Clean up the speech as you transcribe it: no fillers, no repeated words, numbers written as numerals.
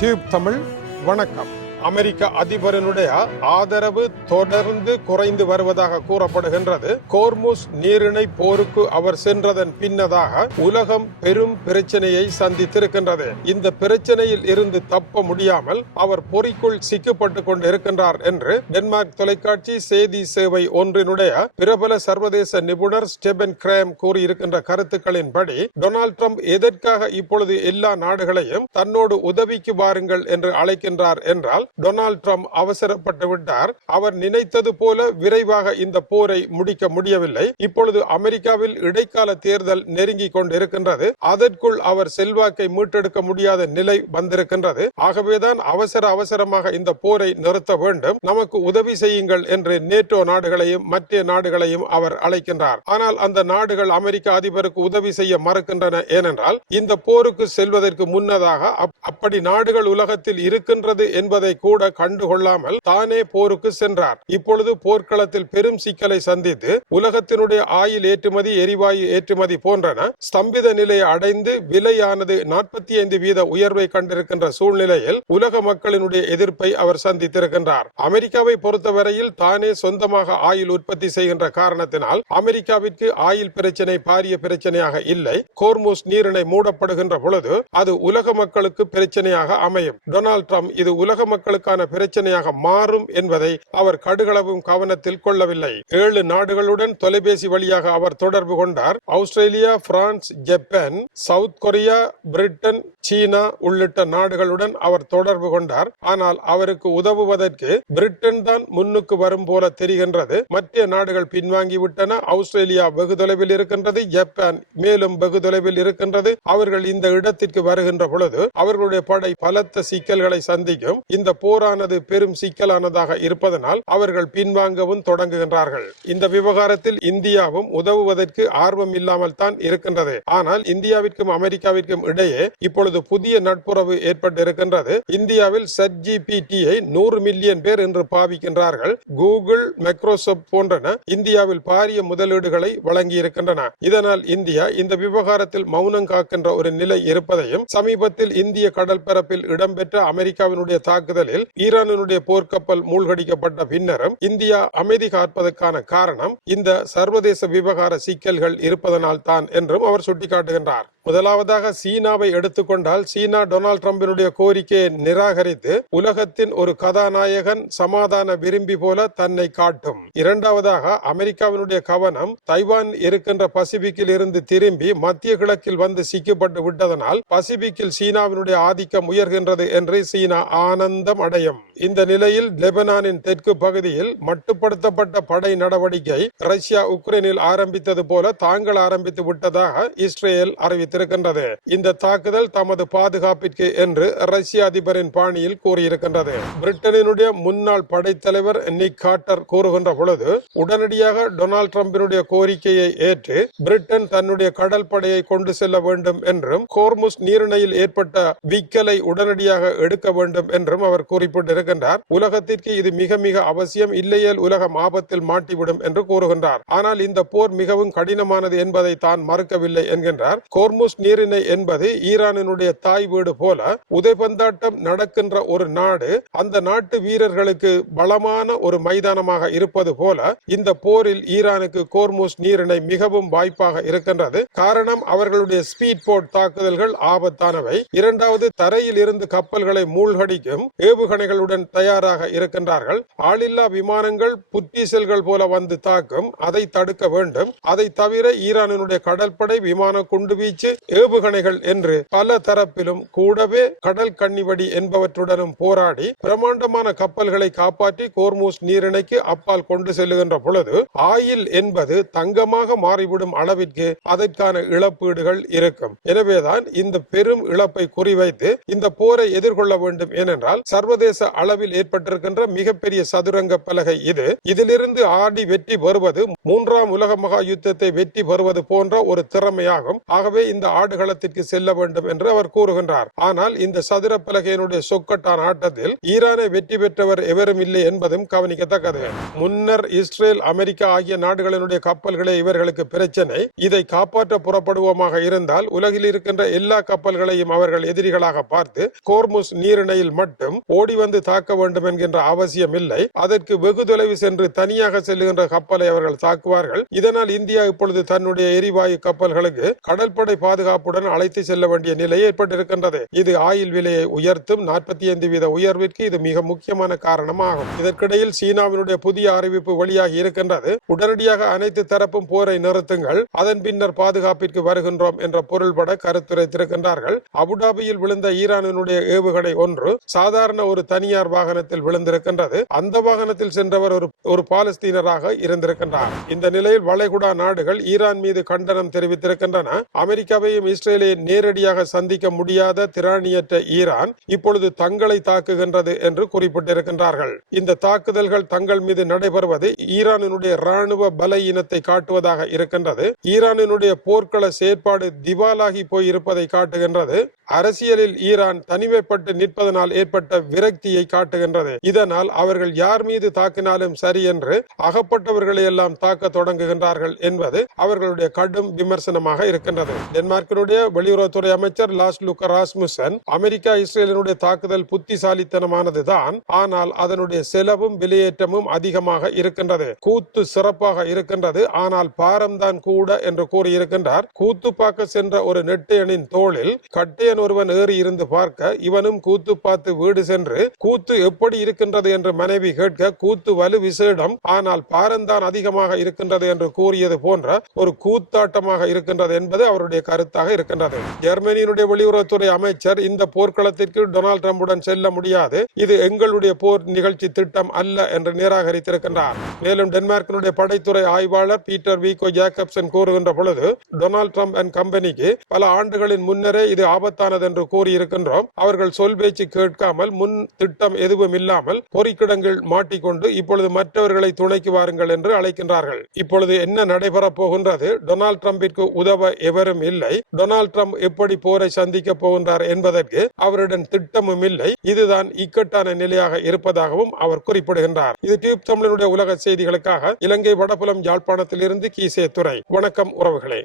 Tube Tamil வணக்கம். அமெரிக்க அதிபரினுடைய ஆதரவு தொடர்ந்து குறைந்து வருவதாக கூறப்படுகின்றது. கோர்முஸ் நீரிணை போருக்கு அவர் சென்றதன் பின்னதாக உலகம் பெரும் பிரச்சனையை சந்தித்திருக்கின்றது. இந்த பிரச்சனையில் இருந்து தப்ப முடியாமல் அவர் பொறிக்குள் சிக்கப்பட்டுக் கொண்டிருக்கின்றார் என்று டென்மார்க் தொலைக்காட்சி செய்தி சேவை ஒன்றினுடைய பிரபல சர்வதேச நிபுணர் ஸ்டெபன் கிராம் கூறியிருக்கின்ற கருத்துக்களின்படி, டொனால்ட் ட்ரம்ப் எதற்காக இப்பொழுது எல்லா நாடுகளையும் தன்னோடு உதவிக்கு வாருங்கள் என்று அழைக்கின்றார் என்றால், டொனால்ட் ட்ரம்ப் அவசரப்பட்டு விட்டார். அவர் நினைத்தது போல விரைவாக இந்த போரை முடிக்க முடியவில்லை. இப்பொழுது அமெரிக்காவில் இடைக்கால தேர்தல் நெருங்கி கொண்டிருக்கின்றது. அதற்குள் அவர் செல்வாக்கை மீட்டெடுக்க முடியாத நிலை வந்திருக்கின்றது. ஆகவேதான் அவசரமாக இந்த போரை நிறுத்த வேண்டும், நமக்கு உதவி செய்யுங்கள் என்று நேட்டோ நாடுகளையும் மற்ற நாடுகளையும் அவர் அழைக்கின்றார். ஆனால் அந்த நாடுகள் அமெரிக்க அதிபருக்கு உதவி செய்ய மறுக்கின்றன. ஏனென்றால் இந்த போருக்கு செல்வதற்கு முன்னதாக அப்படி நாடுகள் உலகத்தில் இருக்கின்றது என்பதை கூட கண்டுகொள்ளாமல் தானே போருக்கு சென்றார். இப்பொழுது போர்க்களத்தில் பெரும் சிக்கலை சந்தித்து உலகத்தினுடைய ஆயில் ஏற்றுமதி, எரிவாயு ஏற்றுமதி போன்றன ஸ்தம்பித நிலையை அடைந்து விலையானது 45% உயர்வை கண்டிருக்கின்ற சூழ்நிலையில் உலக மக்களினுடைய எதிர்ப்பை அவர் சந்தித்திருக்கின்றார். அமெரிக்காவை பொறுத்தவரையில் தானே சொந்தமாக ஆயில் உற்பத்தி செய்கின்ற காரணத்தினால் அமெரிக்காவிற்கு ஆயில் பிரச்சனை பாரிய பிரச்சனையாக இல்லை. கோர்முஸ் நீரிணை மூடப்படுகின்ற பொழுது அது உலக மக்களுக்கு பிரச்சனையாக அமையும். டொனால்ட் ட்ரம்ப் இது உலக மக்களுக்கான பிரச்சனையாக மாறும் என்பதை அவர் கடுகளவும் கவனத்தில் கொள்ளவில்லை. 7 நாடுகளுடன் தொலைபேசி வழியாக அவர் தொடர்பு கொண்டார். Australia, France, Japan, South Korea, Britain, சீனா உள்ளிட்ட நாடுகளுடன் அவர் தொடர்பு கொண்டார். ஆனால் அவருக்கு உதவுவதற்கு பிரிட்டன் தான் முன்னுக்கு வரும் போல தெரிகின்றது. மற்ற நாடுகள் பின்வாங்கிவிட்டன. ஆஸ்திரேலியா வெகு தொலைவில் இருக்கின்றது, ஜப்பான் மேலும் வெகு தொலைவில் இருக்கின்றது. அவர்கள் இந்த இடத்திற்கு வருகின்ற பொழுது அவர்களுடைய படை பலத்த சிக்கல்களை சந்திக்கும். இந்த போரானது பெரும் சிக்கலானதாக இருப்பதனால் அவர்கள் பின்வாங்கவும் தொடங்குகின்றார்கள். இந்த விவகாரத்தில் இந்தியாவும் உதவுவதற்கு ஆர்வம் இல்லாமல் தான் இருக்கின்றது. ஆனால் இந்தியாவிற்கும் அமெரிக்காவிற்கும் இடையே இப்பொழுது புதிய நட்புறவு ஏற்பட்டு இருக்கின்றது. இந்தியாவில் ChatGPT-ஐ 100 மில்லியன் பேர் என்று பாவிக்கின்றார்கள். கூகுள், மைக்ரோசாப்ட் போன்றன இந்தியாவில் பாரிய முதலீடுகளை வழங்கி இருக்கின்றன. இதனால் இந்தியா இந்த விவகாரத்தில் மௌனம் காக்கின்ற ஒரு நிலை இருப்பதையும், சமீபத்தில் இந்திய கடல் பரப்பில் இடம்பெற்ற அமெரிக்காவினுடைய தாக்குதலில் ஈரானுடைய போர்க்கப்பல் மூழ்கடிக்கப்பட்ட பின்னரும் இந்தியா அமைதி காப்பதற்கான காரணம் இந்த சர்வதேச விவகார சிக்கல்கள் இருப்பதனால் தான் என்றும் அவர் சுட்டிக்காட்டுகின்றார். முதலாவதாக சீனாவை எடுத்துக்கொண்டால், சீனா டொனால்ட் ட்ரம்பினுடைய கோரிக்கையை நிராகரித்து உலகத்தின் ஒரு கதாநாயகன், சமாதான விரும்பி போல தன்னை காட்டும். இரண்டாவதாக அமெரிக்காவினுடைய கவனம் தைவான் இருக்கின்ற பசிபிக்கில் இருந்து திரும்பி மத்திய கிழக்கில் வந்து சிக்கப்பட்டு விட்டதனால் பசிபிக்கில் சீனாவினுடைய ஆதிக்கம் உயர்கின்றது என்று சீனா ஆனந்தம் அடையும். இந்த நிலையில் லெபனானின் தெற்கு பகுதியில் மட்டுப்படுத்தப்பட்ட படை நடவடிக்கை ரஷ்யா உக்ரைனில் ஆரம்பித்தது போல தாங்கள் ஆரம்பித்து விட்டதாக இஸ்ரேல் அறிவித்திருக்கின்றது. இந்த தாக்குதல் தமது பாதுகாப்பிற்கு என்று ரஷ்ய அதிபரின் பாணியில் கூறியிருக்கின்றது. பிரிட்டனினுடைய முன்னாள் படைத்தலைவர் நிக் கார்ட்டர் கூறுகின்ற பொழுது, உடனடியாக டொனால்ட் ட்ரம்பினுடைய கோரிக்கையை ஏற்று பிரிட்டன் தன்னுடைய கடல் படையை கொண்டு செல்ல வேண்டும் என்றும், கோர்முஸ் நீரிணையில் ஏற்பட்ட விக்கலை உடனடியாக எடுக்க வேண்டும் என்றும் அவர் குறிப்பிட்டிருக்கிறார். உலகத்திற்கு இது மிக மிக அவசியம், இல்லையேல் உலகம் ஆபத்தில் மாட்டிவிடும் என்று கூறுகின்றார். ஆனால் இந்த போர் மிகவும் கடினமானது என்பதை தான் மறுக்கவில்லை என்கின்றார். கோர்முஸ் நீரிணை என்பது ஈரானினுடைய தாய் வீடு போல, உதைபந்தாட்டம் நடக்கின்ற ஒரு நாடு, அந்த நாட்டு வீரர்களுக்கு பலமான ஒரு மைதானமாக இருப்பது போல இந்த போரில் ஈரானுக்கு கோர்முஸ் நீரிணை மிகவும் வாய்ப்பாக இருக்கின்றது. காரணம், அவர்களுடைய ஸ்பீட் போட் தாக்குதல்கள் ஆபத்தானவை. இரண்டாவது, தரையில் இருந்து கப்பல்களை மூழ்கடிக்கும் ஏவுகணைகளுடன் தயாராக இருக்கின்றார்கள். ஆளில்லா விமானங்கள் புற்றீசல்கள் போல வந்து தாக்கும், அதை தடுக்க வேண்டும். அதை தவிர ஈரானினுடைய கடற்படை, விமான குண்டுவீச்சு, ஏவுகணைகள் என்று பல தரப்பிலும், கூடவே கடல் கன்னிவடி என்பவற்றுடனும் போராடி பிரமாண்டமான கப்பல்களை காப்பாற்றி கோர்முஸ் நீரிணைக்கு அப்பால் கொண்டு செல்லுகின்ற பொழுது ஆயில் என்பது தங்கமாக மாறிவிடும் அளவிற்கு அதற்கான இழப்பீடுகள் இருக்கும். எனவேதான் இந்த பெரும் இழப்பை குறிவைத்து இந்த போரை எதிர்கொள்ள வேண்டும். ஏனென்றால் சர்வதேச அளவில் ஏற்பட்டிருக்கின்ற மிகப்பெரிய சதுரங்க பலகை இது. இதிலிருந்து ஆடி வெற்றி பெறுவது 3ஆம் உலக மகா யுத்தத்தை வெற்றி பெறுவது போன்ற ஒரு திறமையாகும். ஆகவே இந்த ஆடுகளத்திற்கு செல்ல வேண்டும் என்று அவர் கூறுகின்றார். ஆனால் இந்த சதுர பலகையினுடைய சொக்கட்டான ஆட்டத்தில் ஈரானை வெற்றி பெற்றவர் எவரும் இல்லை என்பதும் கவனிக்கத்தக்கது. முன்னர் இஸ்ரேல், அமெரிக்கா ஆகிய நாடுகளினுடைய கப்பல்களே இவர்களுக்கு பிரச்சனை. இதை காப்பாற்ற புறப்படுவோமாக இருந்தால் உலகில் இருக்கின்ற எல்லா கப்பல்களையும் அவர்கள் எதிரிகளாக பார்த்து கோர்முஸ் நீரிணையில் மட்டும் ஓடி வந்து தாக்க வேண்டும் என்கின்ற அவசியம் இல்லை. அதற்கு வெகு தொலைவு சென்று தனியாக செல்லுகின்ற கப்பலை அவர்கள் தாக்குவார்கள். இதனால் இந்தியா இப்பொழுது தன்னுடைய எரிவாயு கப்பல்களுக்கு கடற்படை பாதுகாப்புடன் அழைத்து செல்ல வேண்டிய நிலை ஏற்பட்டிருக்கின்றது. இது ஆயில் விலையை உயர்த்தும். 45% உயர்விற்கு இது மிக முக்கியமான காரணமாகும். இதற்கிடையில் சீனாவினுடைய புதிய அறிவிப்பு வெளியாகி இருக்கின்றது. உடனடியாக அனைத்து தரப்பும் போரை நிறுத்துங்கள், அதன் பின்னர் பாதுகாப்பிற்கு வருகின்றோம் என்ற பொருள்பட கருத்துரைத்திருக்கின்றார்கள். அபுதாபியில் விழுந்த ஈரானினுடைய ஏவுகணை ஒன்று சாதாரண ஒரு தனியார் வாகனத்தில் விழுந்திருக்கின்றது. அந்த வாகனத்தில் சென்றவர் ஒரு பாலஸ்தீனராக இருந்திருக்கின்றார். இந்த நிலையில் வளைகுடா நாடுகள் ஈரான் மீது கண்டனம் தெரிவித்திருக்கின்றன. அமெரிக்காவையும் இஸ்ரேலையும் நேரடியாக சந்திக்க முடியாத திராணியற்ற ஈரான் இப்பொழுது தங்களை தாக்குகின்றது என்று குறிப்பிட்டிருக்கின்றார்கள். இந்த தாக்குதல்கள் தங்கள் மீது நடைபெறுவது ஈரானினுடைய ராணுவ பலவீனத்தை காட்டுவதாக இருக்கின்றது. ஈரானினுடைய போர்க்கள செயற்பாடு திவாலாகி போய் இருப்பதை காட்டுகின்றது. அரசியலில் ஈரான் தனிமைப்பட்டு நிற்பதனால் ஏற்பட்ட விரக்தியை காட்டுகின்றது. இதனால் அவர்கள் யார் மீது தாக்கினாலும் சரி என்று அகப்பட்டவர்களை எல்லாம் தாக்க தொடங்குகின்றார்கள் என்பது அவர்களுடைய கடும் விமர்சனமாக இருக்கின்றது. டென்மார்க்கினுடைய வெளியுறவுத்துறை அமைச்சர் லாஸ்லோ ராஸ்முசன் அமெரிக்கா இஸ்ரேலினுடைய தாக்குதல் புத்திசாலித்தனமானதுதான், ஆனால் அதனுடைய செலவும் விலையேற்றமும் அதிகமாக இருக்கின்றது. கூத்து சிறப்பாக இருக்கின்றது, ஆனால் பாரம்தான் கூட என்று கூறியிருக்கின்றார். கூத்து பார்க்க சென்ற ஒரு நெட்டையனின் தோளில் கட்டையன் ஒருவன் ஏறி இருந்து பார்க்க இவனும் கூத்து பார்த்து வீடு சென்று கூத்து எப்படி இருக்கின்றது என்று மனைவி கேட்க கூத்து வலு விசேடம், ஆனால் பாரம்தான் அதிகமாக இருக்கின்றது என்று கூறியது போன்ற ஒரு கூத்தாட்டமாக இருக்கின்றது என்பது அவருடைய கருத்தாக இருக்கின்றது. ஜெர்மனியினுடைய வெளியுறவுத்துறை அமைச்சர் இந்த போர்க்களத்திற்கு டொனால்ட் ட்ரம்புடன் செல்ல முடியாது, இது எங்களுடைய போர் நிகழ்ச்சி திட்டம் அல்ல என்று நிராகரித்திருக்கின்றார். மேலும் டென்மார்க்கினுடைய படைத்துறை ஆய்வாளர் பீட்டர் வீகோ ஜேக்கப்சன் கூறுகின்ற பொழுது டொனால்ட் ட்ரம்ப் அண்ட் கம்பெனிக்கு பல ஆண்டுகளின் முன்னரே இது ஆபத்தானது என்று கூறியிருக்கின்றோம். அவர்கள் சொல் பேச்சு கேட்காமல் முன் திட்டம் எதுவும் இல்லாமல் பொறிக்கிடங்கள் மாட்டிக்கொண்டு இப்பொழுது மற்றவர்களை துணைக்கு வாருங்கள் என்று அழைக்கின்றார்கள். இப்பொழுது என்ன நடைபெறப் போகின்றது? டொனால்ட் ட்ரம்பிற்கு உதவ எவரும் இல்லை. டொனால்ட் ட்ரம்ப் எப்படி போரை சந்திக்க போகின்றார் என்பதற்கு அவருடன் திட்டமும் இல்லை. இதுதான் இக்கட்டான நிலையாக இருப்பதாகவும் அவர் குறிப்பிடுகின்றார். இது டியூப் தமிழனுடைய உலக செய்திகளுக்காக இலங்கை வடபுலம் யாழ்ப்பாணத்தில் இருந்து கீசே துரை. வணக்கம் உறவுகளே.